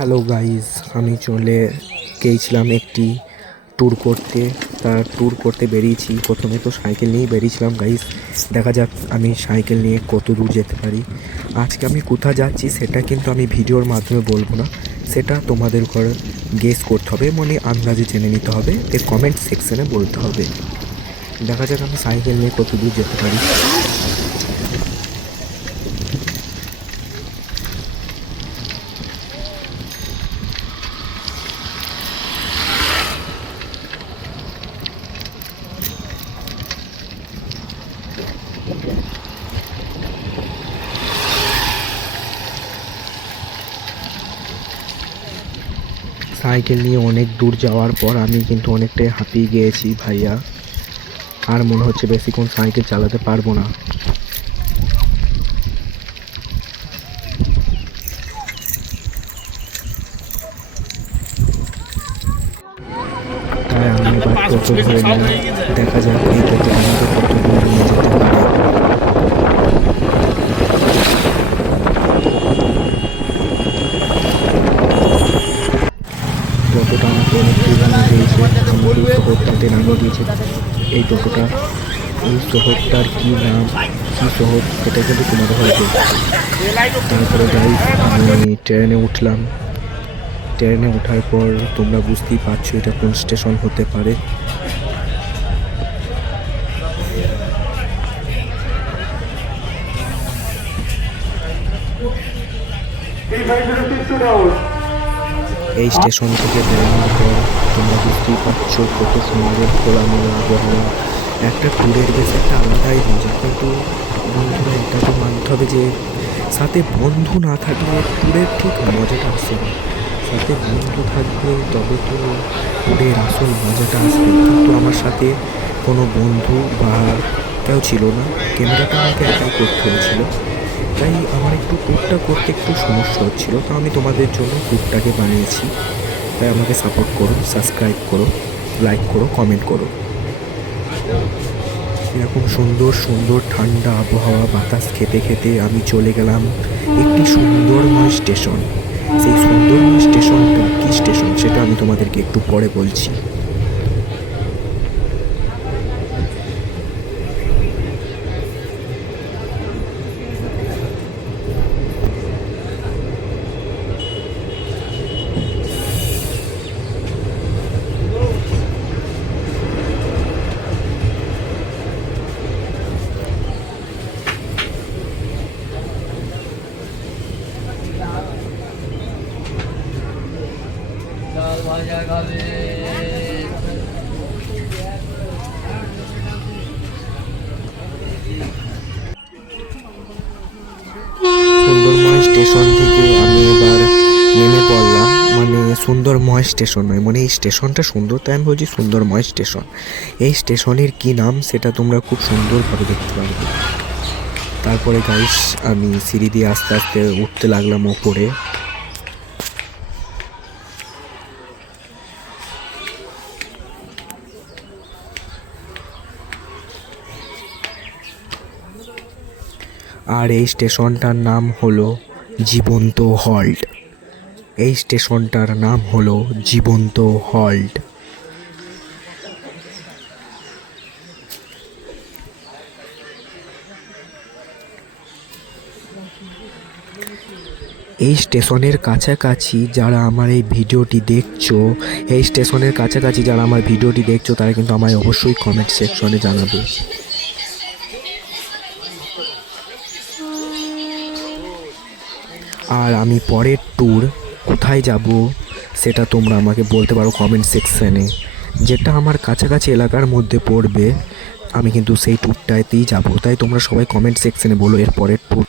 Hello guys, আমি চলে গিয়েছিলাম একটি ট্যুর করতে। ট্যুর করতে বেরিয়েছি। প্রথমে তো সাইকেল নিয়েই বেরিয়েছিলাম গাইজ। দেখা যাক আমি সাইকেল নিয়ে কত দূর যেতে পারি। আজকে আমি কোথায় যাচ্ছি সেটা কিন্তু আমি ভিডিওর মাধ্যমে বলবো না, সেটা তোমাদের ঘর গেস করতে হবে, মানে আন্দাজে জেনে নিতে হবে, কমেন্ট সেকশনে বলতে হবে। দেখা যাক আমি সাইকেল নিয়ে কত দূর যেতে পারি। সাইকেল নিয়ে অনেক দূর যাওয়ার পর আমি কিন্তু অনেকটাই হাঁপিয়ে গিয়েছি ভাইয়া। আর মনে হচ্ছে বেশিক্ষণ সাইকেল চালাতে পারবো না। তাই আমি এবার টোটো ধরে নিলাম। দেখা যাক এই টোটোটা আমাকে কত দূর নিয়ে যেতে পারে। টোটোটা আমাকে অনেক দূর নিয়ে দিয়েছে, আমাকে শহরটাতে নামিয়ে দিয়েছে। এই টোটোটা, এই শহরটার কী নাম, কী শহর সেটা কিন্তু তোমাদের হয়তো। তারপরে গাইস আমি ট্রেনে উঠলাম। ট্রেনে ওঠার পর তোমরা বুঝতেই পারছো এটা কোন স্টেশন হতে পারে। এই স্টেশন থেকে বেরোনোর পর তোমরা বুঝতেই পারছো কত সুন্দর খোলামেলা আবহাওয়া। একটা ট্যুরের বেশ একটা আলাদাই মজা, কিন্তু বন্ধুরা এটা তো মানতে হবে যে সাথে বন্ধু না থাকলে ট্যুরের ঠিক মজাটা আসে না। সাথে বন্ধু থাকবে তবে তো ট্যুরের আসল মজাটা আসবে, কিন্তু আমার সাথে কোনো বন্ধু বা কেউ ছিল না। ক্যামেরাটা আমাকে একাই করতে হয়েছিল, তাই আমার একটু ট্যুরটা করতে একটু সমস্যা হচ্ছিল। তো আমি তোমাদের জন্য ট্যুরটাকে বানিয়েছি, তাই আমাকে সাপোর্ট করো, সাবস্ক্রাইব করো, লাইক করো, কমেন্ট করো। এরকম সুন্দর সুন্দর ঠান্ডা আবহাওয়া বাতাস খেতে খেতে আমি চলে গেলাম একটি সুন্দরময় স্টেশন। সেই সুন্দরময় স্টেশনটা কী স্টেশন সেটা আমি তোমাদেরকে একটু পরে বলছি। সুন্দরময় স্টেশন থেকে আমি এবার নেমে পড়লাম, মানে সুন্দরময় স্টেশন নয়, মানে এই স্টেশনটা সুন্দর তাই আমি বলছি সুন্দরময় স্টেশন। এই স্টেশনের কী নাম সেটা তোমরা খুব সুন্দরভাবে দেখতে পারবে। তারপরে গাইস আমি সিঁড়ি দিয়ে আস্তে আস্তে উঠতে লাগলাম ওপরে। আর এই স্টেশনটার নাম হলো জীবন্ত হল্ট। এই স্টেশনটার নাম হলো জীবন্ত হল্ট। এই স্টেশনের কাছাকাছি যারা আমার এই ভিডিওটি দেখছো, এই স্টেশনের কাছাকাছি যারা আমার ভিডিওটি দেখছো তারা কিন্তু আমায় অবশ্যই কমেন্ট সেকশনে জানাবে। আর আমি পরের ট্যুর কোথায় যাব সেটা তোমরা আমাকে বলতে পারো কমেন্ট সেকশানে। যেটা আমার কাছাকাছি এলাকার মধ্যে পড়বে আমি কিন্তু সেই ট্যুরটাতেই যাব, তাই তোমরা সবাই কমেন্ট সেকশানে বলো এর পরের ট্যুর